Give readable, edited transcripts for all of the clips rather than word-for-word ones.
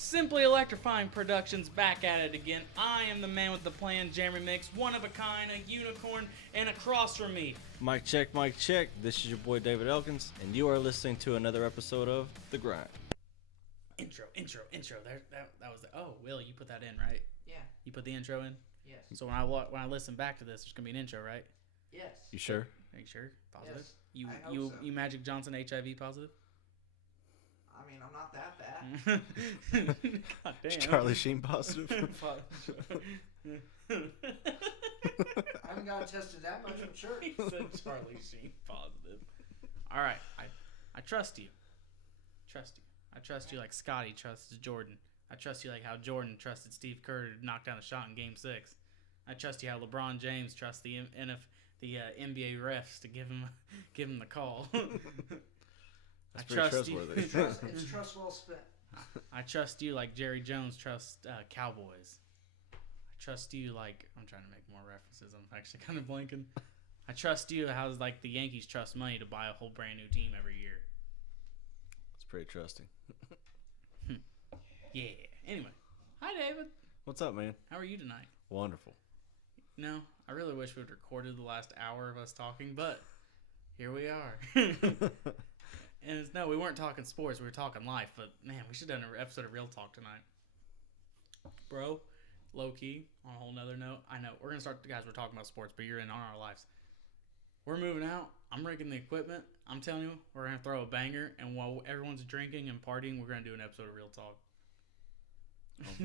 Simply Electrifying Productions back at it again. I am the man with the plan, Jeremy Mix, one of a kind, a unicorn, and across from me. Mic check, mic check. This is your boy David Elkins, and you are listening to another episode of The Grind. Intro. There, that was the. Oh, Will, you put that in, right? Yeah. You put the intro in. Yes. So when I listen back to this, there's gonna be an intro, right? Yes. You sure? Are you sure? Positive? Yes, I hope so. You Magic Johnson HIV positive? I mean, I'm not that bad. God damn. Is Charlie Sheen positive? I haven't gotten tested that much, I'm sure. He said Charlie Sheen positive. All right, I trust you. I trust you like Scotty trusts Jordan. I trust you like how Jordan trusted Steve Kerr to knock down a shot in Game 6. I trust you how LeBron James trusts the NBA refs to give him the call. That's pretty trustworthy. It's trust well spent. I trust you like Jerry Jones trusts Cowboys. I trust you like I'm trying to make more references. I'm actually kind of blanking. I trust you how like the Yankees trust money to buy a whole brand new team every year. It's pretty trusting. Yeah. Anyway, hi David. What's up, man? How are you tonight? Wonderful. No, I really wish we had recorded the last hour of us talking, but here we are. And no, we weren't talking sports. We were talking life. But man, we should have done an episode of Real Talk tonight, bro. Low key. On a whole nother note, I know we're gonna start. Guys, we're talking about sports, but you're in on our lives. We're moving out. I'm rigging the equipment. I'm telling you, we're gonna throw a banger, and while everyone's drinking and partying, we're gonna do an episode of Real Talk.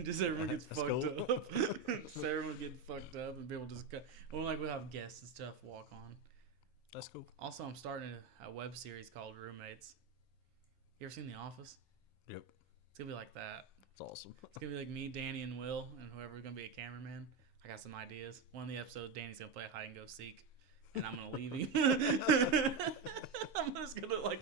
Just everyone gets That's fucked cool. up. Just everyone getting fucked up, and people just cut. Well, like we'll have guests and stuff walk on. That's cool. Also, I'm starting a web series called Roommates. You ever seen The Office? Yep. It's gonna be like that. It's awesome. It's gonna be like me, Danny, and Will, and whoever's gonna be a cameraman. I got some ideas. One of the episodes, Danny's gonna play hide and go seek, and I'm gonna leave him. I'm just gonna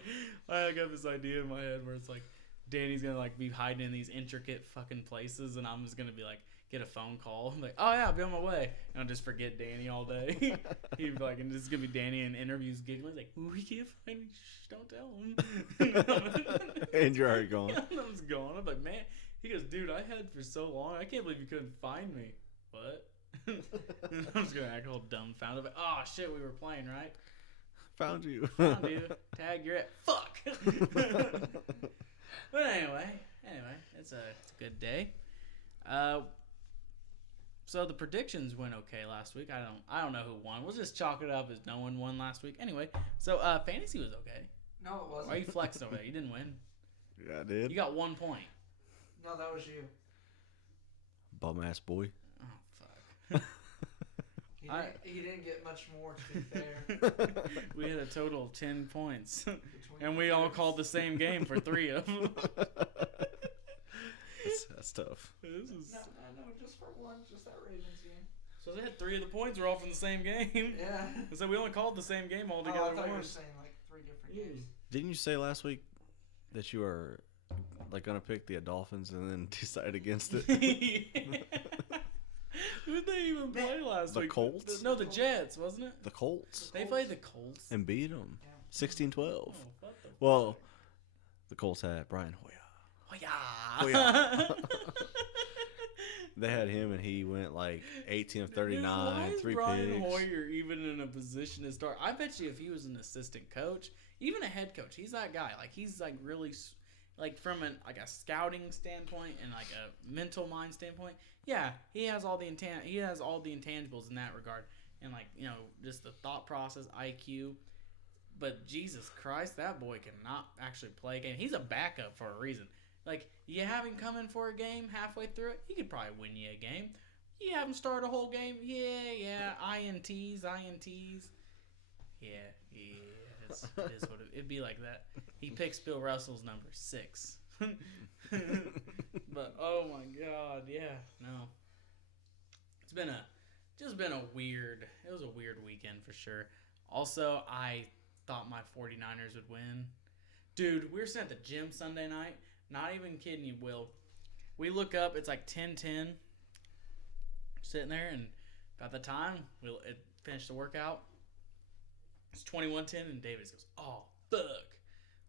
I got this idea in my head where it's like Danny's gonna like be hiding in these intricate fucking places, and I'm just gonna be like get a phone call, I'm like, oh yeah, I'll be on my way, and I'll just forget Danny all day. He'd be like, and this is gonna be Danny in interviews giggling like, we can't find you. Shh, don't tell him. And you're already gone. I'm just gone. I'm like, man. He goes, dude, I had for so long. I can't believe you couldn't find me. What? And I'm just gonna act all dumbfounded. I'm like, oh shit, we were playing, right? Found you. Found you. Tag, you're at. Fuck. But anyway, it's a good day. So the predictions went okay last week. I don't know who won. We'll just chalk it up as no one won last week. Anyway, so fantasy was okay. No, it wasn't. Why are you flexed over there? You didn't win. Yeah, I did. You got 1 point. No, that was you. Bum ass boy. Oh fuck. He didn't get much more, to be fair. We had a total of 10 points. Between And we all us. called the same game for 3 of them. That's tough. This is... No, just for one, just that Ravens game. So they had 3 of the points were all from the same game. Yeah. So we only called the same game all Oh, I together thought you were once. saying like 3 different games. Didn't you say last week that you were like gonna pick the Dolphins and then decide against it? Who did they even play last The week? Colts? No, the Jets, wasn't it? The Colts. They played the Colts. And beat them. Yeah. 16-12. Oh, what the Well, the Colts had Brian Hoyer. Oh, yeah. They had him, and he went like 18 of Dude, 39, why is 3 Brian picks. Hoyer even in a position to start? I bet you if he was an assistant coach, even a head coach, he's that guy. Like he's like really, like from a scouting standpoint and like a mental mind standpoint. Yeah, he has all the intangibles in that regard, and like just the thought process, IQ. But Jesus Christ, that boy cannot actually play a game. He's a backup for a reason. Like, you have him come in for a game halfway through it, he could probably win you a game. You have him start a whole game, yeah, INTs. Yeah, it is what it'd be like that. He picks Bill Russell's number 6. But, oh my God, yeah, no. It was a weird weekend for sure. Also, I thought my 49ers would win. Dude, we were sitting at the gym Sunday night. Not even kidding you, Will. We look up, it's like 10:10. Sitting there, and by the time it finished the workout, it's 21:10, and David goes, oh, fuck.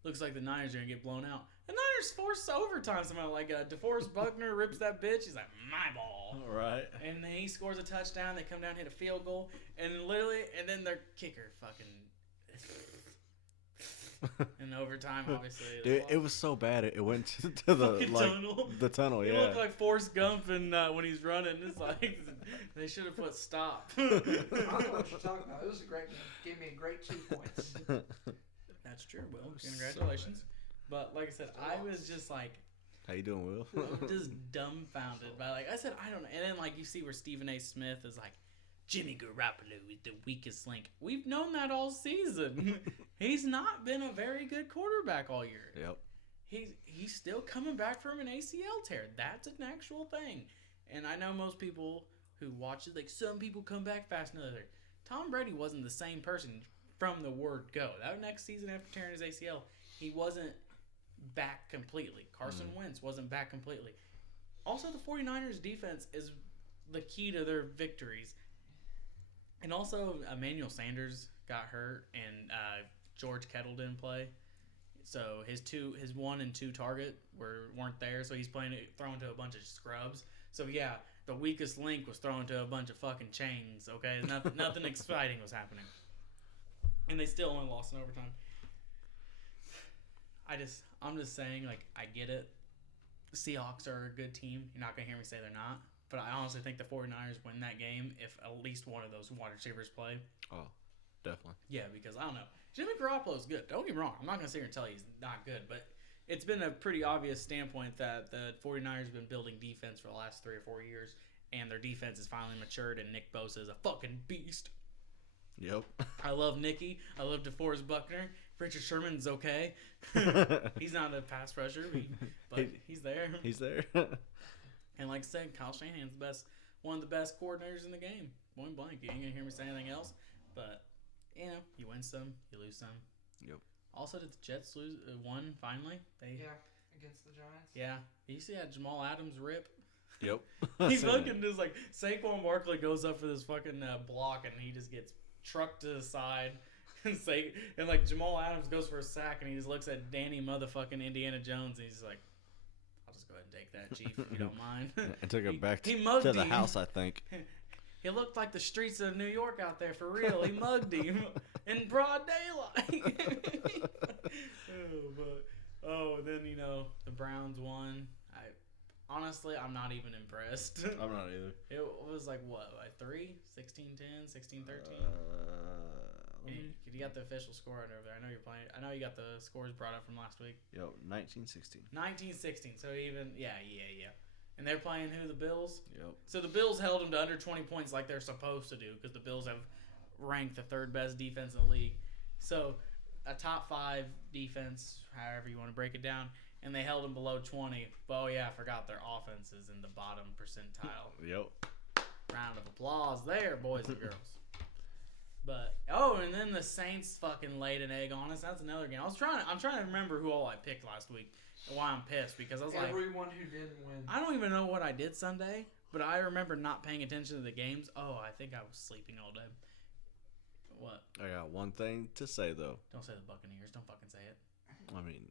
looks like the Niners are gonna get blown out. The Niners force overtime somehow. Like DeForest Buckner rips that bitch. He's like, my ball. All right. And then he scores a touchdown. They come down, hit a field goal, and then their kicker fucking. In overtime, obviously. Dude, it was so bad. It went to the tunnel. The tunnel, He yeah. looked like Forrest Gump and when he's running. It's like they should have put stop. I don't know what you're talking about. It was a great game. Gave me a great 2 points. That's true, Will. Congratulations. But like I said, I was just like, How you doing, Will? just dumbfounded by like I said, I don't know. And then like you see where Stephen A. Smith is like, Jimmy Garoppolo is the weakest link. We've known that all season. He's not been a very good quarterback all year. Yep. He's still coming back from an ACL tear. That's an actual thing. And I know most people who watch it, like some people come back fast and others. Tom Brady wasn't the same person from the word go. That next season after tearing his ACL, he wasn't back completely. Carson Wentz wasn't back completely. Also, the 49ers defense is the key to their victories. And also, Emmanuel Sanders got hurt, and George Kittle didn't play. So his 1 and 2 target weren't there. So he's throwing to a bunch of scrubs. So yeah, the weakest link was thrown to a bunch of fucking chains. Okay, nothing exciting was happening, and they still only lost in overtime. I'm just saying, like, I get it. The Seahawks are a good team. You're not gonna hear me say they're not. But I honestly think the 49ers win that game if at least one of those wide receivers play. Oh, definitely. Yeah, because I don't know. Jimmy Garoppolo's good. Don't get me wrong. I'm not going to sit here and tell you he's not good. But it's been a pretty obvious standpoint that the 49ers have been building defense for the last 3 or 4 years. And their defense has finally matured. And Nick Bosa is a fucking beast. Yep. I love Nicky. I love DeForest Buckner. Richard Sherman's okay. He's not a pass rusher, but he's there. He's there. And like I said, Kyle Shanahan's one of the best coordinators in the game. Point blank. You ain't going to hear me say anything else. But, you know, you win some, you lose some. Yep. Also, did the Jets won finally? Yeah, against the Giants. Yeah. You see that Jamal Adams rip? Yep. He fucking just like, Saquon Barkley goes up for this fucking block and he just gets trucked to the side. And like Jamal Adams goes for a sack and he just looks at Danny motherfucking Indiana Jones and he's like, go ahead and take that, Chief, if you don't mind. And took it back to mugged the him. house, I think. He looked like the streets of New York out there, for real. He mugged him in broad daylight. Then, you know, the Browns won. Honestly, I'm not even impressed. I'm not either. It was like, what, like 3? 16-10? 16-13? You got the official score right over there. I know you're playing. I know you got the scores brought up from last week. Yo, 1916. 19-16. So even, yeah. And they're playing who? The Bills? Yep. So the Bills held them to under 20 points like they're supposed to do because the Bills have ranked the 3rd best defense in the league. So a top 5 defense, however you want to break it down, and they held them below 20. But, oh, yeah, I forgot their offense is in the bottom percentile. Yep. Round of applause there, boys and girls. But and then the Saints fucking laid an egg on us. That's another game. I'm trying to remember who all I picked last week and why I'm pissed because I was like, everyone who didn't win. I don't even know what I did Sunday, but I remember not paying attention to the games. Oh, I think I was sleeping all day. What? I got one thing to say though. Don't say the Buccaneers. Don't fucking say it. I mean,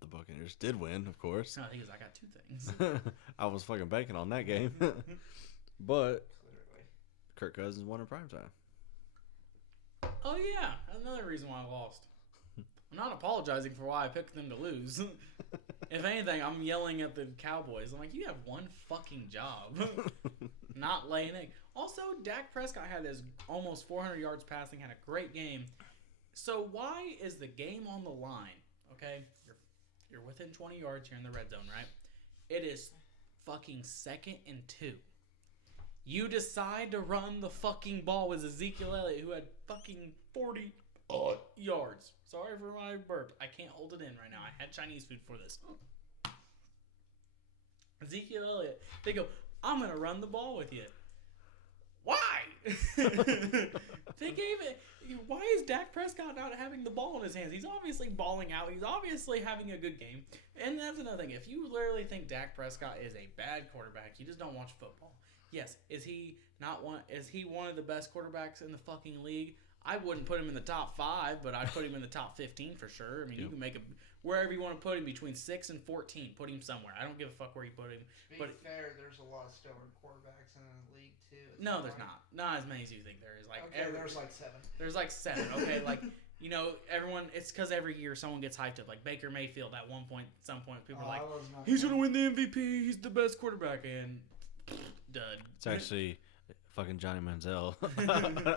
the Buccaneers did win, of course. No, I think I got 2 things. I was fucking banking on that game. But Kirk Cousins won in primetime. Oh, yeah. That's another reason why I lost. I'm not apologizing for why I picked them to lose. If anything, I'm yelling at the Cowboys. I'm like, you have one fucking job. Not laying egg. Also, Dak Prescott had his almost 400 yards passing, had a great game. So why is the game on the line? Okay, you're within 20 yards here in the red zone, right? It is fucking 2nd and 2. You decide to run the fucking ball with Ezekiel Elliott, who had fucking 40 yards. Sorry for my burp. I can't hold it in right now. I had Chinese food for this. Ezekiel Elliott. They go, I'm going to run the ball with you. Why? They gave it. Why is Dak Prescott not having the ball in his hands? He's obviously balling out. He's obviously having a good game. And that's another thing. If you literally think Dak Prescott is a bad quarterback, you just don't watch football. Yes, is he one of the best quarterbacks in the fucking league? I wouldn't put him in the top 5, but I'd put him in the top 15 for sure. I mean, you Yep. can make him wherever you want to put him, between 6 and 14. Put him somewhere. I don't give a fuck where you put him. To be But fair, there's a lot of stellar quarterbacks in the league too. It's no, there's not. Not as many as you think there is. Like Okay, there's like 7. There's like 7. Okay, like everyone. It's because every year someone gets hyped up. Like Baker Mayfield. At one point, some point, people are like, he's gonna win the MVP. He's the best quarterback. And dud. It's actually fucking Johnny Manziel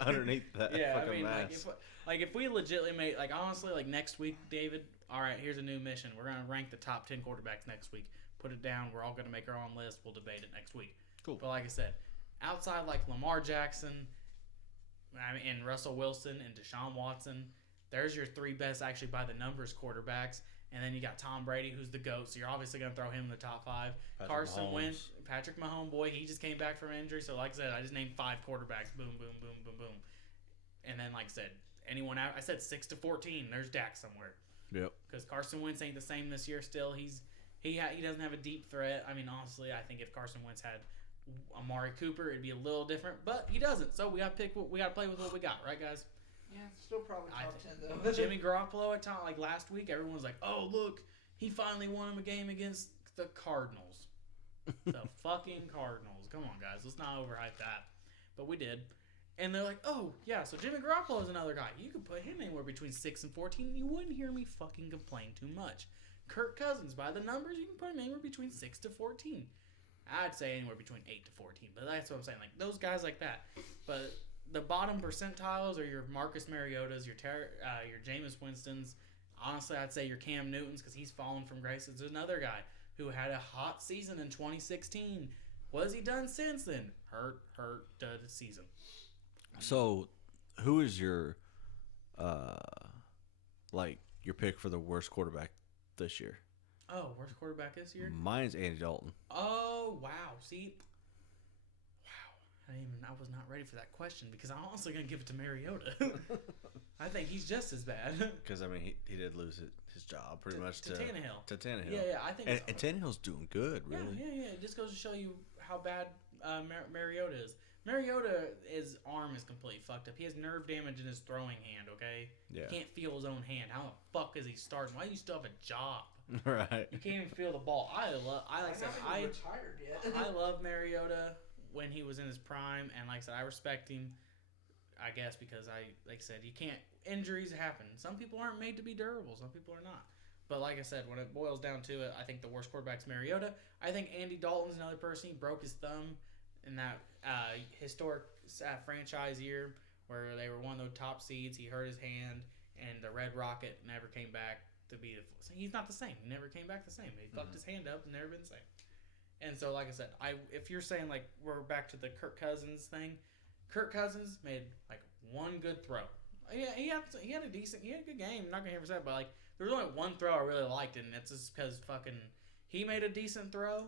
underneath that fucking mask. If we legitimately made, like, honestly, like, next week, David, all right, here's a new mission. We're going to rank the top 10 quarterbacks next week. Put it down. We're all going to make our own list. We'll debate it next week. Cool. But like I said, outside, like, Lamar Jackson and Russell Wilson and Deshaun Watson, there's your 3 best, actually, by the numbers quarterbacks. And then you got Tom Brady, who's the GOAT, so you're obviously going to throw him in the top 5. Carson Wentz, Patrick Mahomes, boy, he just came back from injury. So, like I said, I just named 5 quarterbacks. Boom, boom, boom, boom, boom. And then, like I said, anyone out, I said 6 to 14. There's Dak somewhere. Yep. Because Carson Wentz ain't the same this year still. He doesn't have a deep threat. I mean, honestly, I think if Carson Wentz had Amari Cooper, it'd be a little different. But he doesn't. So we got to play with what we got, right, guys? Yeah, still probably top 10 though. Jimmy Garoppolo at time, like last week, everyone was like, "Oh, look, he finally won him a game against the Cardinals." The fucking Cardinals. Come on, guys, let's not overhype that. But we did, and they're like, "Oh, yeah." So Jimmy Garoppolo is another guy. You could put him anywhere between 6 and 14. You wouldn't hear me fucking complain too much. Kirk Cousins, by the numbers, you can put him anywhere between 6 to 14. I'd say anywhere between 8 to 14, but that's what I'm saying. Like those guys like that, but. The bottom percentiles are your Marcus Mariotas, your Jameis Winstons. Honestly, I'd say your Cam Newtons because he's fallen from grace. There's another guy who had a hot season in 2016. What has he done since then? Hurt, dud season. So, who is your, your pick for the worst quarterback this year? Oh, worst quarterback this year? Mine's Andy Dalton. Oh, wow. See? I was not ready for that question because I'm honestly going to give it to Mariota. I think he's just as bad. Because, I mean, he did lose his job pretty much to Tannehill. To Tannehill. Yeah, I think. And Tannehill's doing good, really. Yeah. It just goes to show you how bad Mariota is. His arm is completely fucked up. He has nerve damage in his throwing hand, okay? Yeah. He can't feel his own hand. How the fuck is he starting? Why do you still have a job? Right. You can't even feel the ball. I retired yet. I love Mariota when he was in his prime, and like I said, I respect him, I guess, because like I said, you can't, injuries happen. Some people aren't made to be durable. Some people are not. But like I said, when it boils down to it, I think the worst quarterback's Mariota. I think Andy Dalton's another person. He broke his thumb in that historic franchise year where they were one of the top seeds. He hurt his hand, and the Red Rocket never came back to be he's not the same. He never came back the same. He fucked his hand up and never been the same. And so, like I said, if you're saying, like, we're back to the Kirk Cousins thing, Kirk Cousins made, like, one good throw. Yeah, he had a good game. I'm not going to hear for that, but, like, there was only one throw I really liked, and it's just because he made a decent throw.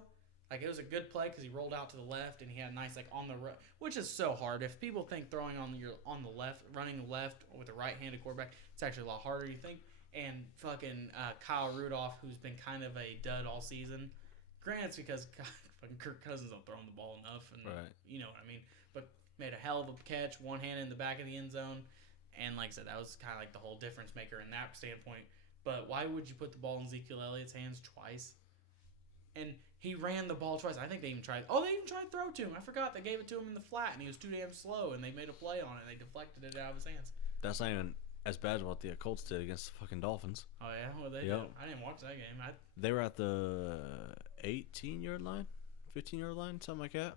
Like, it was a good play because he rolled out to the left, and he had a nice, like, on the right, which is so hard. If people think throwing on the left, running left with a right-handed quarterback, it's actually a lot harder, you think. And fucking Kyle Rudolph, who's been kind of a dud all season. Granted, it's because fucking Kirk Cousins don't throw him the ball enough, and you know what I mean. But made a hell of a catch, one hand in the back of the end zone, and like I said, that was kind of like the whole difference maker in that standpoint. But why would you put the ball in Ezekiel Elliott's hands twice? And he ran the ball twice. I think they even tried. Oh, they even tried to throw to him. I forgot they gave it to him in the flat, and he was too damn slow, and they made a play on it. And they deflected it out of his hands. That's not even as bad as what the Colts did against the fucking Dolphins. Oh yeah, well they did. I didn't watch that game. They were at the 18-yard line, 15-yard line, something like that.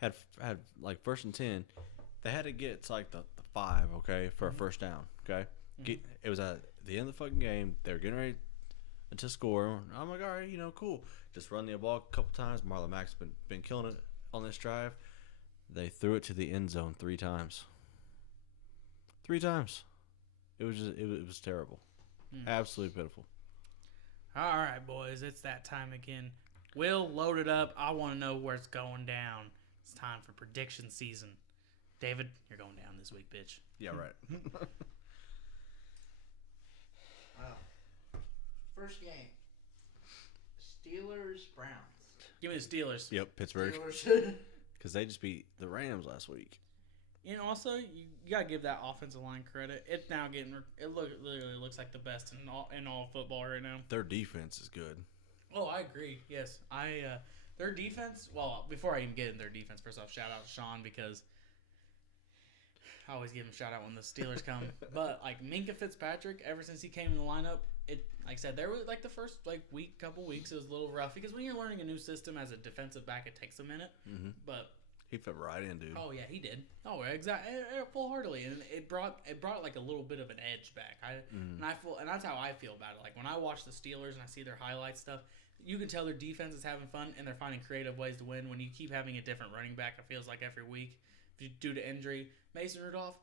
Had like 1st and 10. They had to get to like the 5, okay, for a first down, okay. It was at the end of the fucking game. They were getting ready to score. I'm like, all right, cool. Just run the ball a couple times. Marlon Mack's been killing it on this drive. They threw it to the end zone 3 times. 3 times. It was terrible. Absolutely pitiful. All right, boys, it's that time again. Will, load it up. I want to know where it's going down. It's time for prediction season. David, you're going down this week, bitch. Yeah, right. Wow. First game. Steelers-Browns. Give me the Steelers. Yep, Pittsburgh. Steelers. Because they just beat the Rams last week. And also, you gotta give that offensive line credit. It's now getting literally looks like the best in all football right now. Their defense is good. Oh, I agree. Yes, their defense. Well, before I even get in their defense, first off, shout out to Sean because I always give him a shout out when the Steelers come. But like Minka Fitzpatrick, ever since he came in the lineup, it like I said, there was like the first couple weeks, it was a little rough because when you're learning a new system as a defensive back, it takes a minute. Mm-hmm. But he fit right in, dude. oh yeah, he did. Oh, exactly, full heartedly, and it brought like a little bit of an edge back. And that's how I feel about it. Like when I watch the Steelers and I see their highlight stuff, you can tell their defense is having fun and they're finding creative ways to win. When you keep having a different running back, it feels like every week, due to injury, Mason Rudolph,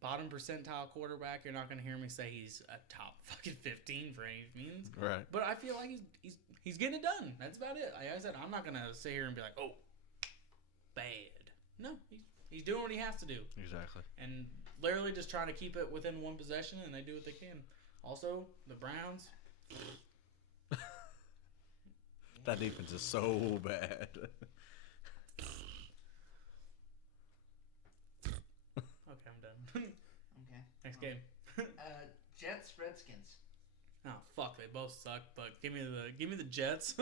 bottom percentile quarterback. You're not going to hear me say he's a top fucking 15 for any means. Right. But I feel like he's getting it done. That's about it. Like I said, I'm not going to sit here and be like, oh, bad. No, he's doing what he has to do. Exactly. And literally just trying to keep it within one possession, and they do what they can. Also, the Browns. That defense is so bad. Okay, I'm done. Okay. Next game. Jets, Redskins. Oh fuck, they both suck. But give me the Jets.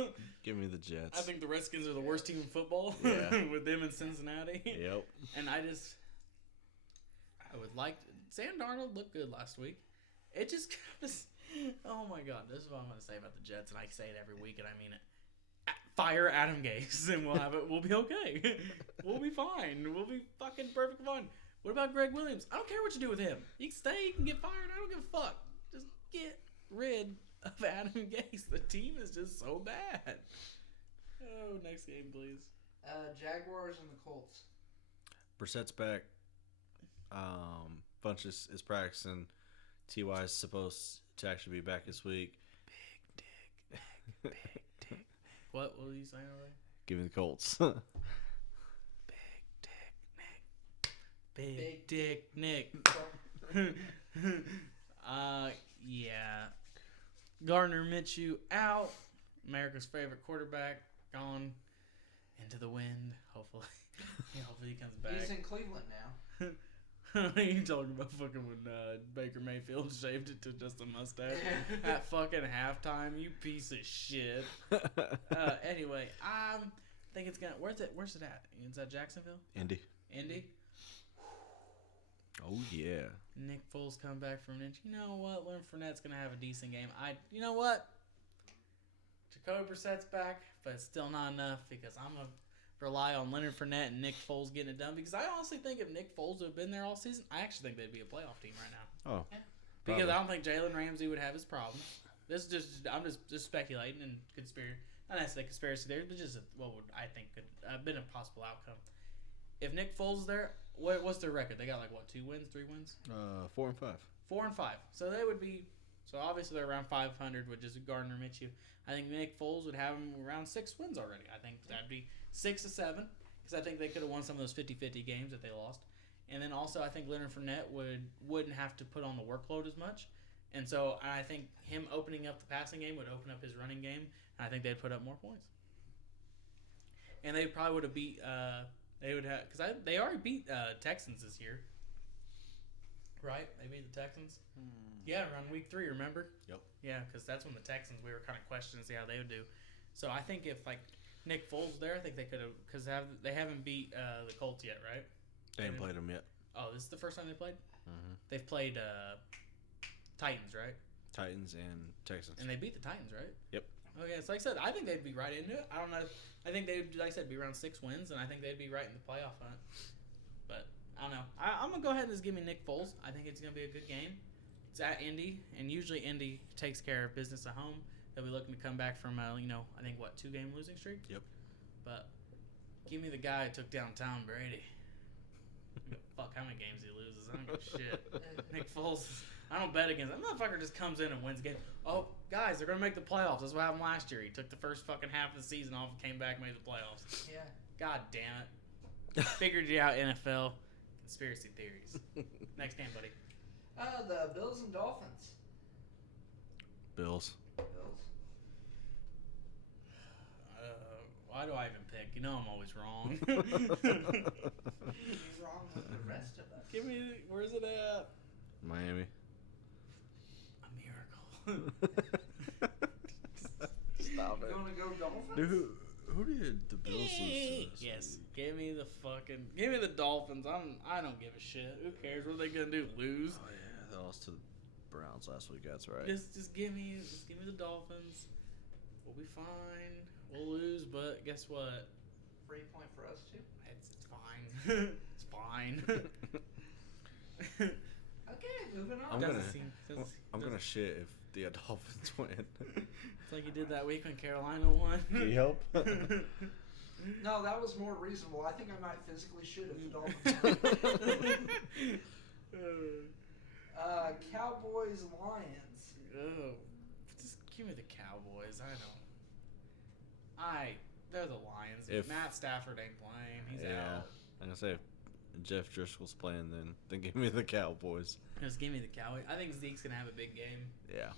Give me the Jets. I think the Redskins are the worst team in football. Yeah. With them in Cincinnati. Yep. And I would like Sam Darnold looked good last week. It just oh my god, this is what I'm gonna say about the Jets, and I say it every week, and I mean it. Fire Adam Gase, and we'll be okay. We'll be fine. We'll be fucking perfect fine. What about Greg Williams? I don't care what you do with him. You can stay, you can get fired. I don't give a fuck. Just get rid of Adam Gase. The team is just so bad. Oh, next game, please. Jaguars and the Colts. Brissett's back. Funches is practicing. Ty is supposed to actually be back this week. Big dick. What will you say already? Give me the Colts. Big Dick Nick. Yeah. Gardner Minshew out. America's favorite quarterback gone into the wind. Hopefully, hopefully he comes back. He's in Cleveland now. You talking about fucking when Baker Mayfield shaved it to just a mustache at fucking halftime? You piece of shit. Anyway, I think it's gonna. Where's it at? Is that Jacksonville? Indy. Oh yeah. Nick Foles come back from an inch. You know what? Leonard Fournette's gonna have a decent game. You know what? Jacoby Brissett's back, but it's still not enough because I'm gonna rely on Leonard Fournette and Nick Foles getting it done. Because I honestly think if Nick Foles would have been there all season, I actually think they'd be a playoff team right now. Oh. Yeah. Because I don't think Jalen Ramsey would have his problems. This is I'm just speculating and conspiracy. Not necessarily conspiracy theory, but just what would I think could have been a possible outcome. If Nick Foles is there, what's their record? They got 2 wins, 3 wins? 4 and 5. 4 and 5. So they would be. So obviously they're around 500 with just Gardner Minshew. I think Nick Foles would have them around 6 wins already. I think that'd be 6 to 7 because I think they could have won some of those 50-50 games that they lost. And then also I think Leonard Fournette wouldn't have to put on the workload as much. And so I think him opening up the passing game would open up his running game, and I think they'd put up more points. And they probably would have beat. They would have because they already beat Texans this year, right? They beat the Texans. Yeah, around week 3. Remember? Yep. Yeah, because that's when the Texans we were kind of questioning to see how they would do. So I think if Nick Foles there, I think they could have because they haven't beat the Colts yet, right? They haven't played them yet. Oh, this is the first time they played. Mm-hmm. They've played Titans, right? Titans and Texans. And they beat the Titans, right? Yep. Okay, so like I said, I think they'd be right into it. I don't know. I think they'd, like I said, be around 6 wins, and I think they'd be right in the playoff hunt. But I don't know. I'm going to go ahead and just give me Nick Foles. I think it's going to be a good game. It's at Indy, and usually Indy takes care of business at home. They'll be looking to come back from, I think, 2-game losing streak? Yep. But give me the guy who took down Tom Brady. Fuck how many games he loses. I don't give a shit. Nick Foles, I don't bet against him. That motherfucker just comes in and wins games. Oh, guys, they're going to make the playoffs. That's what happened last year. He took the first fucking half of the season off and came back and made the playoffs. Yeah. God damn it. Figured you out, NFL. Conspiracy theories. Next game, buddy. The Bills and Dolphins. Bills. Bills. Why do I even pick? think. You know I'm always wrong. He's wrong with the rest of us. Give me, where's it at? Miami. A miracle. Stop You it. want to go Dolphins? Dude, who did the Bills lose to this Yes, week? give me the Dolphins. I don't give a shit. Who cares? What are they gonna do? Lose? Oh yeah, they lost to the Browns last week. That's right. Just give me the Dolphins. We'll be fine. We'll lose, but guess what? Free point for us too. It's fine. It's fine. Okay, moving on. I'm Doesn't gonna- seem- I'm gonna shit if the Dolphins win. It's like you did that week when Carolina won. Yep. No, that was more reasonable. I think I might physically shoot if the Dolphins win. Cowboys, Lions. Oh, just give me the Cowboys. They're the Lions. If- Matt Stafford ain't playing, he's Yeah. out. I'm gonna say if Jeff Driscoll's playing, then give me the Cowboys. Just give me the Cowboys. I think Zeke's gonna have a big game. Yeah.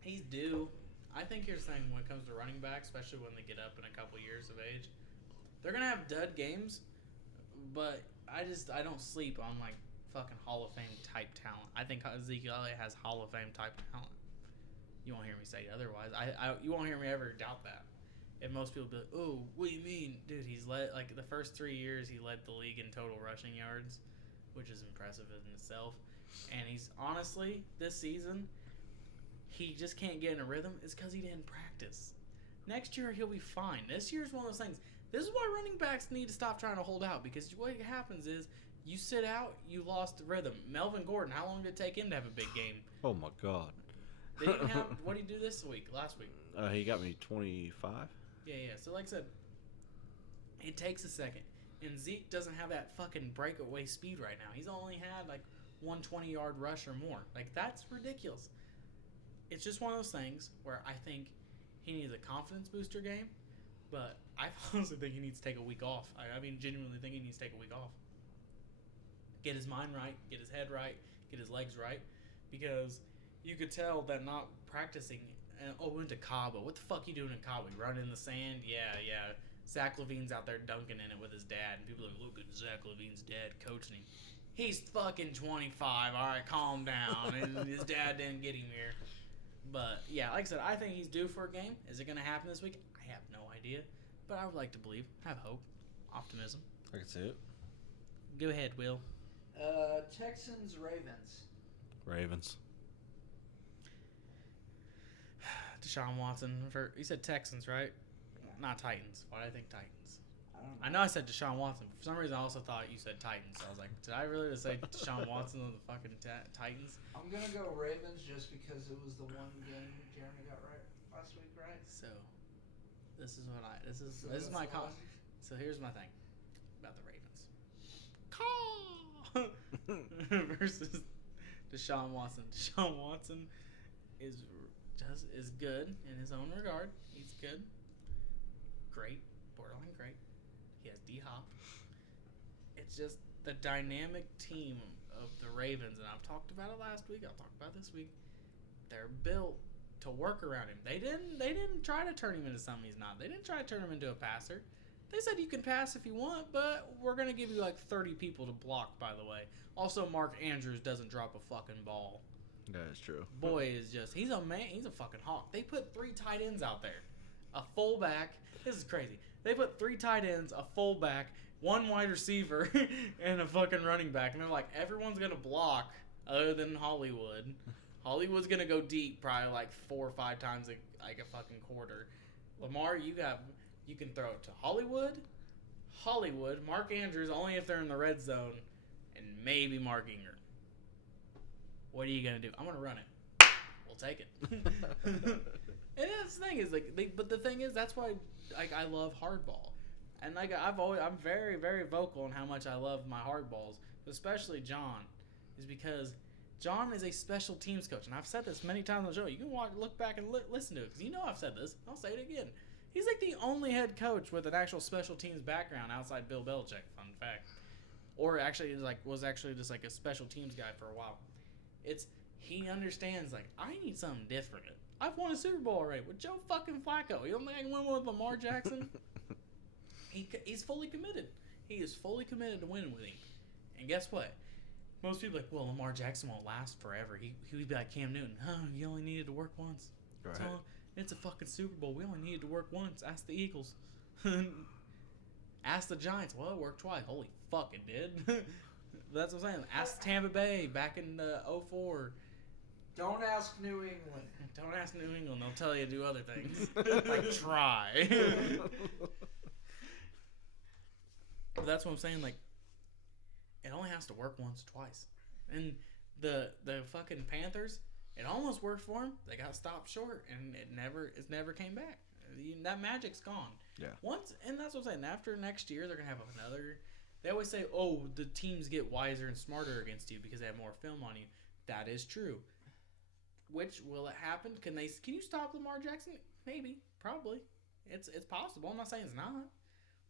He's due. I think here's the thing when it comes to running back, especially when they get up in a couple years of age, they're gonna have dud games, but I don't sleep on like fucking Hall of Fame type talent. I think Ezekiel Elliott has Hall of Fame type talent. You won't hear me say otherwise. You won't hear me ever doubt that. And most people be like, "Oh, what do you mean, dude? He's led like the first 3 years he led the league in total rushing yards, which is impressive in itself. And he's honestly this season." He just can't get in a rhythm is because he didn't practice. Next year, he'll be fine. This year's one of those things. This is why running backs need to stop trying to hold out because what happens is you sit out, you lost the rhythm. Melvin Gordon, how long did it take him to have a big game? Oh my God. They didn't have, what did he do this week, last week? He got me 25. Yeah. So like I said, it takes a second. And Zeke doesn't have that fucking breakaway speed right now. He's only had like 120-yard rush or more. Like, that's ridiculous. It's just one of those things where I think he needs a confidence booster game, but I honestly think he needs to take a week off. I mean, genuinely think he needs to take a week off. Get his mind right, get his head right, get his legs right, because you could tell that not practicing. Went to Cabo. What the fuck you doing in Cabo? You running in the sand? Yeah. Zach Levine's out there dunking in it with his dad, and people are like, look at Zach Levine's dad coaching him. He's fucking 25. All right, calm down. And his dad didn't get him here. But, yeah, like I said, I think he's due for a game. Is it going to happen this week? I have no idea. But I would like to believe. Have hope. Optimism. I can see it. Go ahead, Will. Texans, Ravens. Ravens. Deshaun Watson. You said Texans, right? Not Titans. Why did I think Titans? I don't know. I know I said Deshaun Watson. For some reason, I also thought you said Titans. I was like, did I really just say Deshaun Watson on the fucking Titans? I'm gonna go Ravens just because it was the one game Jeremy got right last week, right? So, this is what this is So this is that's my the call. logic. So here's my thing about the Ravens. Call versus Deshaun Watson. Deshaun Watson is good in his own regard. He's good, great, borderline great. He has D Hop. It's just the dynamic team of the Ravens, and I've talked about it last week. I'll talk about it this week. They're built to work around him. They didn't try to turn him into something he's not. They didn't try to turn him into a passer. They said you can pass if you want, but we're gonna give you like 30 people to block. By the way, also Mark Andrews doesn't drop a fucking ball. That is true. Boy is just he's a man. He's a fucking hawk. They put 3 tight ends out there, a fullback. This is crazy. They put 3 tight ends, a fullback, 1 wide receiver, and a fucking running back, and they're like everyone's gonna block other than Hollywood. Hollywood's gonna go deep probably like 4 or 5 times like a fucking quarter. Lamar, you can throw it to Hollywood, Mark Andrews only if they're in the red zone, and maybe Mark Ingram. What are you gonna do? I'm gonna run it. We'll take it. And that's the thing is but the thing is that's why I love hardball, and like I'm very very vocal on how much I love my hardballs, especially John, is because John is a special teams coach, and I've said this many times on the show. You can look back and listen to it because I've said this. I'll say it again. He's like the only head coach with an actual special teams background outside Bill Belichick. Fun fact, or actually was actually just like a special teams guy for a while. He understands like I need something different. I've won a Super Bowl already with Joe fucking Flacco. You don't think I can win with Lamar Jackson? He's fully committed. He is fully committed to winning with him. And guess what? Most people are like, well, Lamar Jackson won't last forever. He would be like Cam Newton. You only needed to work once. Right. So, it's a fucking Super Bowl. We only needed to work once. Ask the Eagles. Ask the Giants. Well, it worked twice. Holy fuck, it did. That's what I'm saying. Ask Tampa Bay back in 04. Don't ask New England. Don't ask New England. They'll tell you to do other things. Like, try. But that's what I'm saying. Like, it only has to work once or twice. And the fucking Panthers, it almost worked for them. They got stopped short, and it never came back. That magic's gone. Yeah. And that's what I'm saying. After next year, they're gonna have another. They always say, "Oh, the teams get wiser and smarter against you because they have more film on you." That is true. Which will it happen? Can you stop Lamar Jackson? Maybe, probably. It's possible. I'm not saying it's not.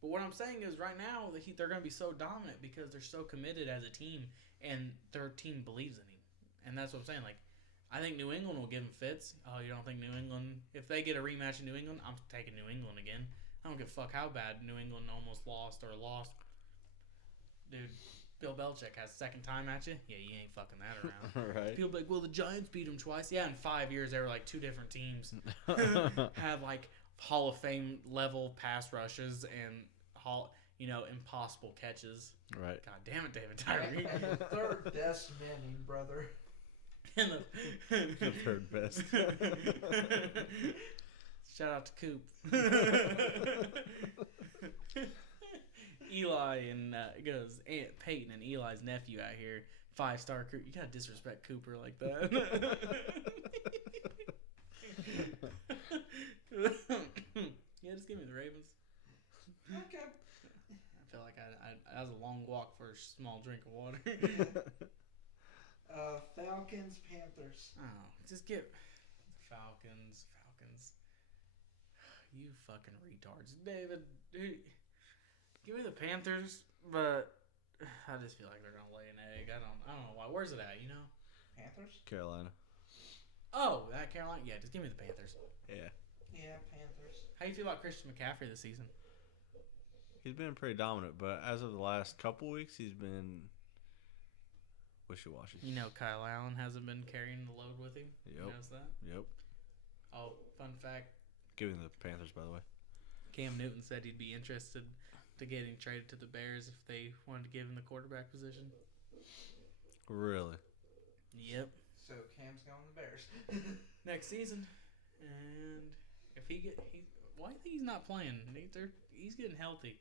But what I'm saying is right now they're going to be so dominant because they're so committed as a team and their team believes in him. And that's what I'm saying. Like, I think New England will give him fits. Oh, you don't think New England? If they get a rematch in New England, I'm taking New England again. I don't give a fuck how bad New England almost lost. Dude, Bill Belichick has second time at you. Yeah, you ain't fucking that around. Right. People be like, well, the Giants beat him twice. Yeah, in 5 years, they were like two different teams. Have like Hall of Fame level pass rushes and impossible catches. Right. God damn it, David Tyree. And the third best Manning brother. And The third best. Shout out to Coop. Eli and goes Aunt Peyton and Eli's nephew out here, 5-star recruit. You gotta disrespect Cooper like that. Yeah, just give me the Ravens. Okay. I feel like that was a long walk for a small drink of water. Falcons, Panthers. Oh, just get Falcons. You fucking retards, David. Dude, give me the Panthers, but I just feel like they're gonna lay an egg. I don't know why. Where's it at? You know? Panthers? Carolina. Oh, that Carolina. Yeah, just give me the Panthers. Yeah. Yeah, Panthers. How do you feel about Christian McCaffrey this season? He's been pretty dominant, but as of the last couple weeks, he's been wishy-washy. You know, Kyle Allen hasn't been carrying the load with him. Yep. You notice that? Yep. Oh, fun fact. Giving the Panthers, by the way. Cam Newton said he'd be interested to getting traded to the Bears if they wanted to give him the quarterback position. Really? Yep. So Cam's going to the Bears. Next season. And if why do you think he's not playing? He's getting healthy.